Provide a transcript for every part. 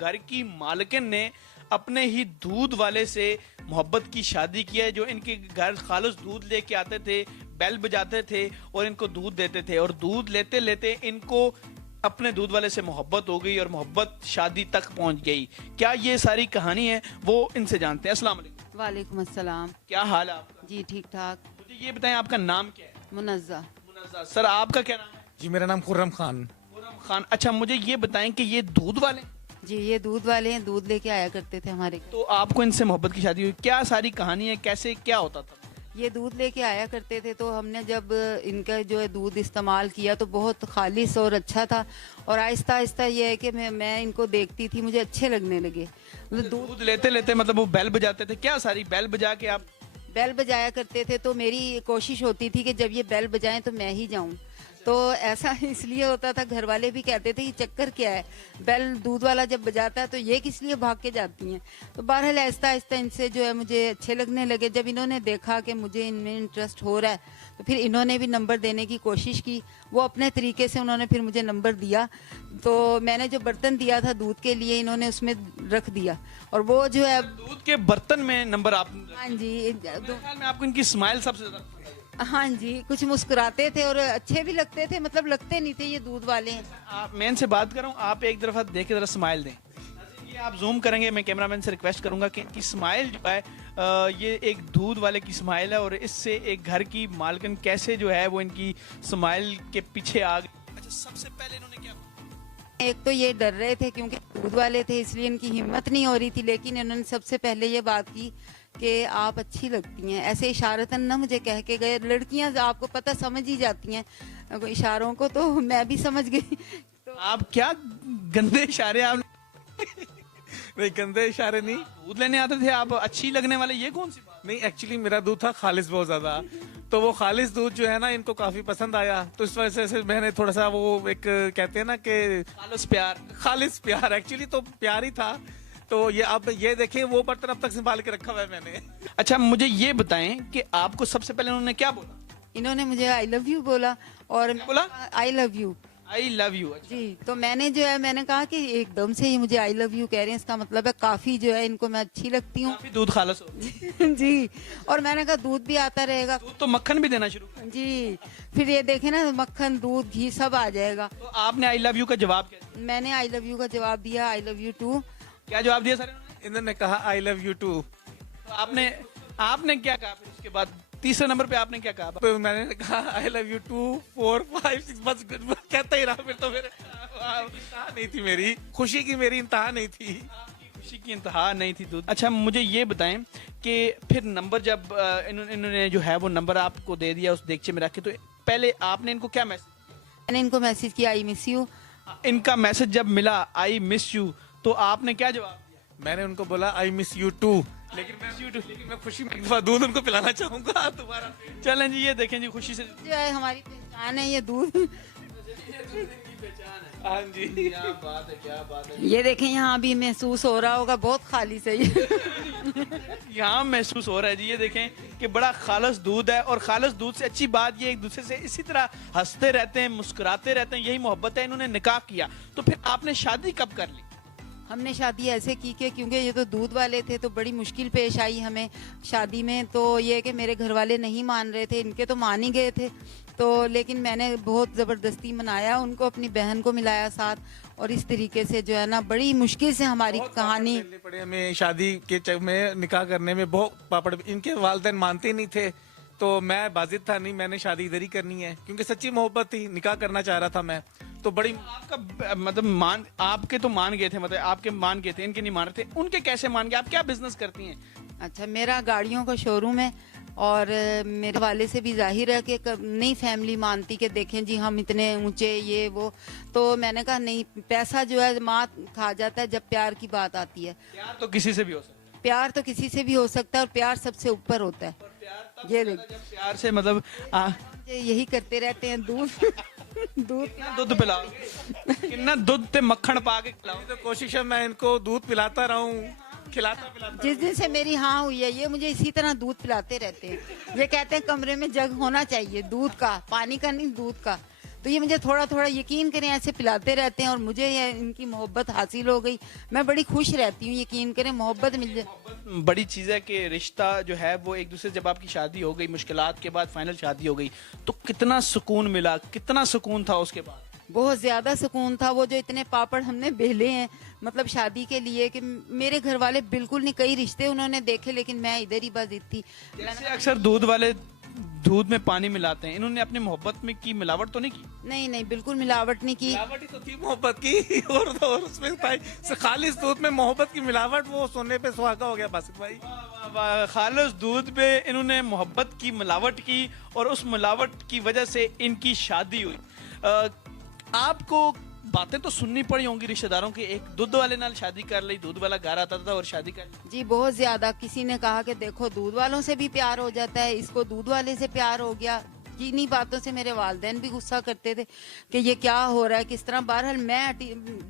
घर की मालकिन ने अपने ही दूध वाले से मोहब्बत की शादी की है, जो इनके घर खालिस दूध लेके आते थे, बेल बजाते थे और इनको दूध देते थे, और दूध लेते लेते इनको अपने दूध वाले से मोहब्बत हो गई और मोहब्बत शादी तक पहुंच गई। क्या ये सारी कहानी है, वो इनसे जानते हैं। अस्सलाम वालेकुम। वालेकुम अस्सलाम। क्या हाल है आपका? जी ठीक ठाक। मुझे ये बताएं, आपका नाम क्या है? मुनज़्ज़ा। मुनज़्ज़ा। सर, आपका क्या नाम है? जी मेरा नाम खुर्रम खान। खुर्रम खान। अच्छा, मुझे ये बताएं कि ये दूध वाले, जी ये दूध वाले हैं, दूध लेके आया करते थे हमारे घर। तो आपको इनसे मोहब्बत की शादी हुई, क्या सारी कहानी है, कैसे क्या होता था? ये दूध लेके आया करते थे, तो हमने जब इनका जो है दूध इस्तेमाल किया तो बहुत खालिस और अच्छा था, और आहिस्ता आहिस्ता ये है कि मैं इनको देखती थी, मुझे अच्छे लगने लगे। मतलब दूध लेते लेते मतलब वो बेल बजाते थे, क्या सारी बेल बजा के आप? बेल बजाया करते थे, तो मेरी कोशिश होती थी कि जब ये बेल बजाएं तो मैं ही जाऊं। तो ऐसा इसलिए होता था, घर वाले भी कहते थे कि चक्कर क्या है, बेल दूध वाला जब बजाता है तो ये किस लिए भाग के जाती हैं। तो बहरहाल आहिस्ता आहिस्ता इनसे जो है मुझे अच्छे लगने लगे। जब इन्होंने देखा कि मुझे इनमें इंटरेस्ट हो रहा है, तो फिर इन्होंने भी नंबर देने की कोशिश की। वो अपने तरीके से उन्होंने फिर मुझे नंबर दिया। तो मैंने जो बर्तन दिया था दूध के लिए, इन्होंने उसमें रख दिया, और वो जो है दूध के बर्तन में नंबर आप? हाँ जी। मेरे ख्याल में आपको इनकी स्माइल सबसे ज्यादा? हाँ जी, कुछ मुस्कुराते थे और अच्छे भी लगते थे, मतलब लगते नहीं थे ये दूध वाले हैं। मैं इनसे बात कर रहा हूँ, आप एक दफा देख के जरा स्माइल दें। ये आप जूम करेंगे, मैं कैमरामैन से रिक्वेस्ट करूंगा कि इनकी स्माइल जो है ये एक दूध वाले की स्माइल है, और इससे एक घर की मालकिन कैसे जो है वो इनकी स्माइल के पीछे आ गई। अच्छा, सबसे पहले इन्होंने क्या? एक तो ये डर रहे थे क्योंकि दूध वाले थे, इसलिए इनकी हिम्मत नहीं हो रही थी, लेकिन इन्होंने सबसे पहले ये बात की कि आप अच्छी लगती हैं। ऐसे इशारतन ना मुझे कह के गए। लड़कियां आपको पता समझ ही जाती हैं इशारों को, तो मैं भी समझ गई। तो आप क्या गंदे इशारे आप? नहीं गंदे इशारे नहीं। दूध लेने आते थे आप अच्छी लगने वाले, ये कौन सी बात? नहीं एक्चुअली मेरा दूध था खालिस बहुत ज्यादा, तो वो खालिस दूध जो है ना इनको काफी पसंद आया, तो इस वजह से मैंने थोड़ा सा वो एक कहते हैं ना कि खालिस प्यार एक्चुअली तो प्यार ही था। तो ये अब ये देखें, वो बर्तन अब तक संभाल के रखा हुआ है मैंने। अच्छा, मुझे ये बताएं कि आपको सबसे पहले उन्होंने क्या बोला? इन्होंने मुझे आई लव यू बोला, और क्या बोला? I love you. I love you. जी, तो मैंने जो है मैंने कहा कि एकदम से ही मुझे आई लव यू कह रहे हैं, इसका मतलब है काफी जो है इनको मैं अच्छी लगती हूँ। काफी दूध खालस हो। जी, और मैंने कहा दूध भी आता रहेगा। दूध तो मक्खन भी देना शुरू कर। जी, फिर ये देखे ना, मक्खन दूध घी सब आ जाएगा। तो आपने आई लव यू का जवाब क्या दिया? मैंने आई लव यू का जवाब दिया, आई लव यू टू। क्या जवाब दिया सर? इन्होंने कहा आई लव यू टू। तो आपने क्या कहा फिर उसके बाद? तीसरे नंबर पे आपने क्या कहा? तो मैंने कहा आई लव यू 2 4 5 6 बस कहता ही रहा। फिर तो फिर इंतहा नहीं थी मेरी खुशी की, मेरी इंतहा नहीं थी। खुशी की इंतहा नहीं थी दूध। अच्छा, मुझे ये बताएं कि फिर नंबर जब इन्होंने जो है वो नंबर आपको दे दिया उस देगचे में रख के, तो पहले आपने इनको क्या मैसेज? मैंने इनको मैसेज किया आई मिस यू। इनका मैसेज जब मिला आई मिस यू, तो आपने क्या जवाब दिया? मैंने उनको बोला आई मिस यू टू, लेकिन मैं खुशी में एक दफा दूध उनको पिलाना चाहूंगा दोबारा। चलें जी, ये देखें जी, खुशी से जो है हमारी पहचान है ये दूध। हाँ जी, क्या बात है, क्या बात है। ये देखें, यहाँ भी महसूस हो रहा होगा, बहुत खाली से ये। यहाँ महसूस हो रहा है जी, ये देखें कि बड़ा खालस दूध है, और खालस दूध से अच्छी बात ये एक दूसरे से इसी तरह हंसते रहते हैं, मुस्कुराते रहते हैं, यही मोहब्बत है। इन्होंने निकाह किया, तो फिर आपने शादी कब कर ली? हमने शादी ऐसे की कि क्योंकि ये तो दूध वाले थे, तो बड़ी मुश्किल पेश आई हमें शादी में। तो ये कि मेरे घर वाले नहीं मान रहे थे, इनके तो मान ही गए थे, तो लेकिन मैंने बहुत ज़बरदस्ती मनाया उनको, अपनी बहन को मिलाया साथ, और इस तरीके से जो है ना बड़ी मुश्किल से हमारी कहानी। पड़े हमें शादी के में निकाह करने में बहुत पापड़। इनके वालिदैन मानते नहीं थे, तो मैं बाजिद था, नहीं मैंने शादी इधर ही करनी है, क्योंकि सच्ची मोहब्बत थी, निकाह करना चाह रहा था मैं। तो बड़ी आपका मतलब आपके तो मान गए थे, मतलब आपके मान गए थे, इनके नहीं मान रहे थे। उनके कैसे मान गए? आप क्या बिजनेस करती हैं? अच्छा, मेरा गाड़ियों का शोरूम है, और मेरे वाले से भी जाहिर है कि नहीं फैमिली मानती कि देखें जी हम इतने ऊंचे ये वो। तो मैंने कहा नहीं, पैसा जो है माँ खा जाता है जब प्यार की बात आती है। प्यार तो किसी से भी हो सकता है। प्यार तो किसी से भी हो सकता है, और प्यार सबसे ऊपर होता है। ये देख, प्यार से मतलब यही करते रहते हैं। दूध दूध पिलाओ, कितना दूध ते मक्खन पा के खिलाओ। तो कोशिश है मैं इनको दूध पिलाता रहूं, खिलाता पिलाता। जिस दिन से मेरी हाँ हुई है, ये मुझे इसी तरह दूध पिलाते रहते हैं। ये कहते हैं कमरे में जग होना चाहिए दूध का, पानी का नहीं, दूध का। तो ये मुझे थोड़ा थोड़ा यकीन करें ऐसे पिलाते रहते हैं और मुझे ये इनकी मोहब्बत हासिल हो गई। मैं बड़ी खुश रहती हूँ, यकीन करें मोहब्बत मिल जाए। बड़ी चीज है कि रिश्ता जो है वो एक दूसरे, जब आपकी शादी हो गई, मुश्किलात के बाद फाइनल शादी हो गई, तो कितना सुकून मिला, कितना सुकून था उसके बाद? बहुत ज्यादा सुकून था। वो जो इतने पापड़ हमने बेले हैं मतलब शादी के लिए, कि मेरे घर वाले बिल्कुल नहीं, कई रिश्ते उन्होंने देखे लेकिन मैं इधर ही बस थी। जैसे अक्सर दूध वाले दूध में पानी मिलाते हैं, इन्होंने अपनी मोहब्बत में की मिलावट तो नहीं की? नहीं नहीं, बिल्कुल मिलावट नहीं की। मिलावट ही तो थी मोहब्बत की और उसमें भाई खालिस दूध में मोहब्बत की मिलावट, वो सोने पे सुहागा हो गया बासित भाई। वाह, वाह, खालिस दूध पे इन्होंने मोहब्बत की मिलावट की और उस मिलावट की वजह से इनकी शादी हुई। आपको बातें तो सुननी पड़ी होंगी रिश्तेदारों की, एक दूध वाले नाल शादी कर ली, दूध वाला घर आता था और शादी कर ली। जी बहुत ज्यादा। किसी ने कहा कि देखो दूध वालों से भी प्यार हो जाता है, इसको दूध वाले से प्यार हो गया। इन्हीं बातों से मेरे वालिदैन भी गुस्सा करते थे कि ये क्या हो रहा है, किस तरह। बहरहाल मैं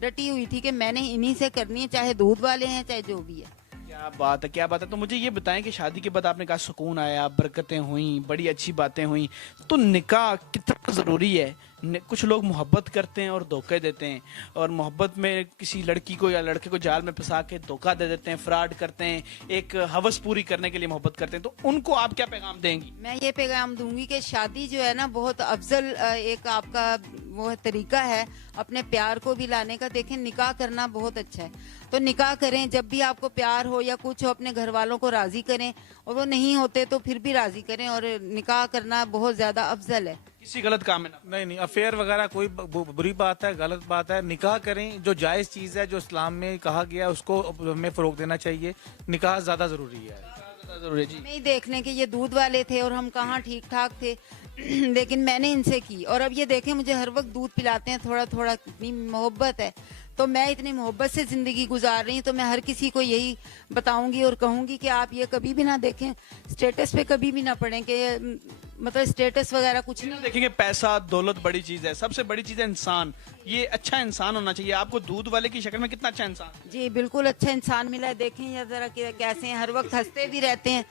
डटी हुई थी कि मैंने इन्हीं से करनी है, चाहे दूध वाले हैं चाहे जो भी है। क्या बात है, क्या बात है। तो मुझे ये बताएं कि शादी के बाद आपने कहा सुकून आया, बरकतें हुई, बड़ी अच्छी बातें हुई, तो निकाह कितना ज़रूरी है? कुछ लोग मोहब्बत करते हैं और धोखे देते हैं, और मोहब्बत में किसी लड़की को या लड़के को जाल में फंसा के धोखा दे देते हैं, फ्रॉड करते हैं, एक हवस पूरी करने के लिए मोहब्बत करते हैं, तो उनको आप क्या पैगाम देंगी? मैं ये पैगाम दूंगी कि शादी जो है ना बहुत अफजल एक आपका वो तरीका है अपने प्यार को भी लाने का। देखें निकाह करना बहुत अच्छा है, तो निकाह करें। जब भी आपको प्यार हो या कुछ हो अपने घर वालों को राजी करें, और वो नहीं होते तो फिर भी राजी करें, और निकाह करना बहुत ज्यादा अफजल है। किसी गलत काम में ना। नहीं, अफेयर वगैरह कोई बुरी बात है, गलत बात है। निकाह करें, जो जायज चीज है, जो इस्लाम में कहा गया है, उसको हमें फरोग देना चाहिए। निकाह ज्यादा जरूरी है। जरूरी है जी। नहीं देखने के ये दूध वाले थे और हम कहाँ ठीक ठाक थे लेकिन मैंने इनसे की, और अब ये देखें मुझे हर वक्त दूध पिलाते हैं थोड़ा थोड़ा। कितनी मोहब्बत है, तो मैं इतनी मोहब्बत से जिंदगी गुजार रही हूँ। तो मैं हर किसी को यही बताऊंगी और कहूंगी कि आप ये कभी भी ना देखें, स्टेटस पे कभी भी ना पढ़ें कि मतलब स्टेटस वगैरह कुछ नहीं। देखेंगे पैसा दौलत बड़ी चीज है, सबसे बड़ी चीज है इंसान। ये अच्छा इंसान होना चाहिए। आपको दूध वाले की शक्ल में कितना अच्छा इंसान। जी बिल्कुल अच्छा इंसान मिला है। देखें ये जरा कैसे हैं, हर वक्त हंसते भी रहते हैं,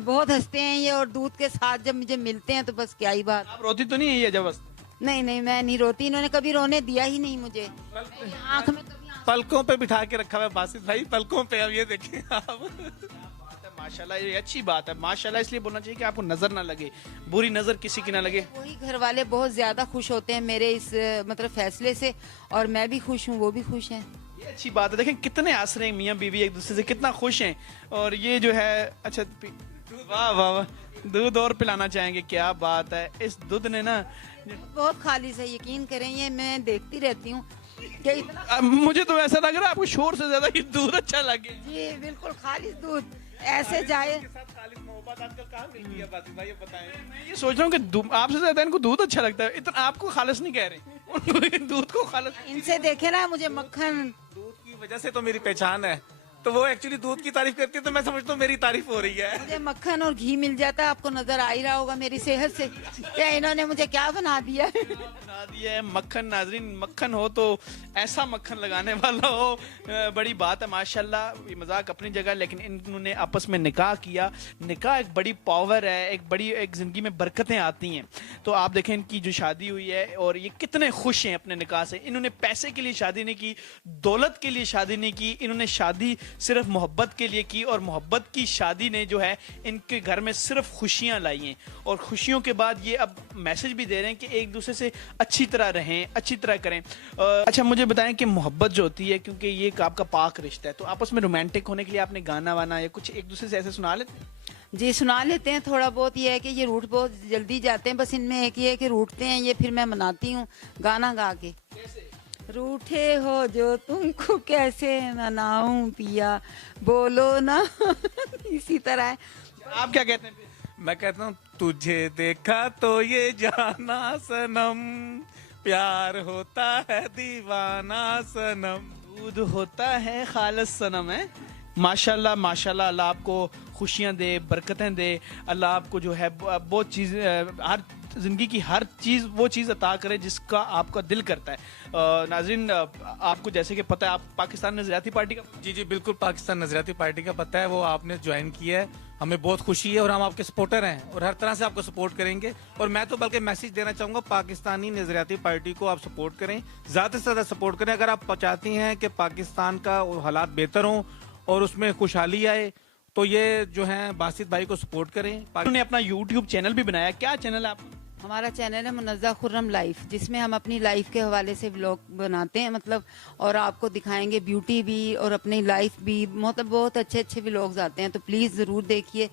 बहुत हंसते हैं ये। और दूध के साथ जब मुझे मिलते हैं तो बस क्या ही बात। आप रोती तो नहीं है ये जब? नहीं नहीं मैं नहीं रोती, इन्होंने कभी रोने दिया ही नहीं मुझे। आंख में कभी पलकों पे बिठा के रखा हुआ है बासित भाई, पलकों पे। अब ये देखें आप। माशाल्लाह, ये अच्छी बात है। माशाल्लाह इसलिए बोलना चाहिए कि आपको नजर ना लगे, बुरी नजर किसी की ना लगे। वही घर वाले बहुत ज्यादा खुश होते हैं मेरे इस मतलब फैसले से, और मैं भी खुश हूँ, वो भी खुश हैं। ये अच्छी बात है। देखें कितने आसरे हैं मियाँ बीवी, एक दूसरे से कितना खुश हैं। और ये जो है अच्छा, वाह वाह वाह, दूध और पिलाना चाहेंगे, क्या बात है। इस दूध ने ना बहुत खालिश है, यकीन करें। ये मैं देखती रहती हूँ कि इतना। मुझे तो ऐसा लग रहा है आपको शोर से ज्यादा ये दूध अच्छा लगे। जी बिल्कुल खालिश दूध ऐसे जाए। मोहब्बत आजकल कहाँ मिलती है बासित भाई, ये बताएं। मैं ये सोच रहा हूँ कि आपसे ज्यादा इनको दूध अच्छा लगता है। इतना आपको खालिश नहीं कह रहे, उनको दूध को खालिश। इनसे देखे ना मुझे मक्खन। दूध की वजह से तो मेरी पहचान है, तो वो एक्चुअली दूध की तारीफ करती है, तो मैं समझता हूँ मेरी तारीफ हो रही है। मुझे मक्खन और घी मिल जाता है, आपको नजर आ ही रहा होगा मेरी सेहत से क्या इन्होंने मुझे क्या बना दिया। बना दिया है मक्खन। नाजरीन, मक्खन हो तो ऐसा मक्खन लगाने वाला हो, बड़ी बात है माशाल्लाह। ये मजाक अपनी जगह, लेकिन इन्होंने आपस में निकाह किया। निकाह एक बड़ी पावर है, एक बड़ी एक जिंदगी में बरकतें आती हैं। तो आप देखें इनकी जो शादी हुई है और ये कितने खुश हैं अपने निकाह से। इन्होंने पैसे के लिए शादी नहीं की, दौलत के लिए शादी नहीं की, इन्होंने शादी सिर्फ मोहब्बत के लिए की। और मोहब्बत की शादी ने जो है इनके घर में सिर्फ खुशियां लाई हैं। और खुशियों के बाद ये अब मैसेज भी दे रहे हैं कि एक दूसरे से अच्छी तरह रहें, अच्छी तरह करें। अच्छा मुझे बताएं कि मोहब्बत जो होती है, क्योंकि ये एक आपका पाक रिश्ता है, तो आपस में रोमांटिक होने के लिए आपने गाना वाना या कुछ एक दूसरे से ऐसे सुना लेते हैं? जी सुना लेते हैं थोड़ा बहुत। ये है कि ये रूठ बहुत जल्दी जाते हैं, बस इनमें एक ये है कि रूठते हैं ये, फिर मैं मनाती हूँ गाना गा के। रूठे हो जो तुमको कैसे मनाऊं पिया, बोलो ना इसी तरह है। आप क्या कहते हैं फिर? मैं कहता हूँ तुझे देखा तो ये जाना सनम, प्यार होता है दीवाना सनम। दूध होता है खालिस सनम है। माशाल्लाह माशाल्लाह, अल्लाह आपको खुशियां दे, बरकतें दे। अल्लाह आपको जो है बहुत चीज़, हर जिंदगी की हर चीज़ वो चीज़ अता करे जिसका आपका दिल करता है। नाज़रीन, आपको जैसे कि पता है, आप पाकिस्तान नज़रियाती पार्टी का। जी बिल्कुल, पाकिस्तान नजरियाती पार्टी का पता है, वो आपने ज्वाइन किया है। हमें बहुत खुशी है और हम आपके सपोर्टर हैं और हर तरह से आपको सपोर्ट करेंगे। और मैं तो बल्कि मैसेज देना चाहूंगा, पाकिस्तानी नजरियाती पार्टी को आप सपोर्ट करें, ज्यादा से ज्यादा सपोर्ट करें। अगर आप चाहती हैं कि पाकिस्तान का हालात बेहतर हों और उसमें खुशहाली आए, तो ये जो है बासित भाई को सपोर्ट करें। उन्होंने अपना यूट्यूब चैनल भी बनाया, क्या चैनल है आपका? हमारा चैनल है मुनज़्ज़ा खुर्रम लाइफ, जिसमें हम अपनी लाइफ के हवाले से व्लॉग बनाते हैं, मतलब और आपको दिखाएंगे ब्यूटी भी और अपनी लाइफ भी, मतलब बहुत अच्छे अच्छे व्लॉग्स आते हैं, तो प्लीज जरूर देखिए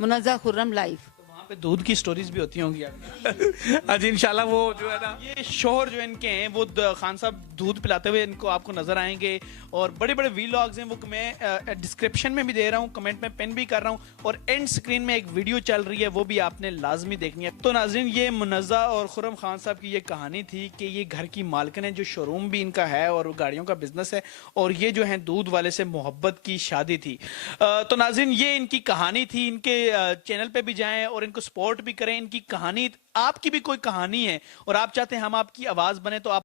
मुनज़्ज़ा खुर्रम लाइफ। वहाँ पे दूध की स्टोरीज भी होती होंगी आपकी। आज इंशाल्लाह वो जो है ना, ये शोहर जो इनके हैं वो खान साहब दूध पिलाते हुए इनको आपको नजर आएंगे और बड़े बड़े वीलॉग्स हैं, वो मैं डिस्क्रिप्शन में भी दे रहा हूँ, कमेंट में पिन भी कर रहा हूँ, और एंड स्क्रीन में एक वीडियो चल रही है, वो भी आपने लाजमी देखनी है। तो नाज़रीन, ये मुनज़्ज़ा और खुर्रम खान साहब की ये कहानी थी कि ये घर की मालकिन है, जो शोरूम भी इनका है और गाड़ियों का बिजनेस है, और ये जो है दूध वाले से मोहब्बत की शादी थी। तो नाज़रीन, ये इनकी कहानी थी। इनके चैनल पे भी जाएं और इनको सपोर्ट भी करें। इनकी कहानी, आपकी भी कोई कहानी है और आप चाहते हैं हम आपकी आवाज बने, तो आप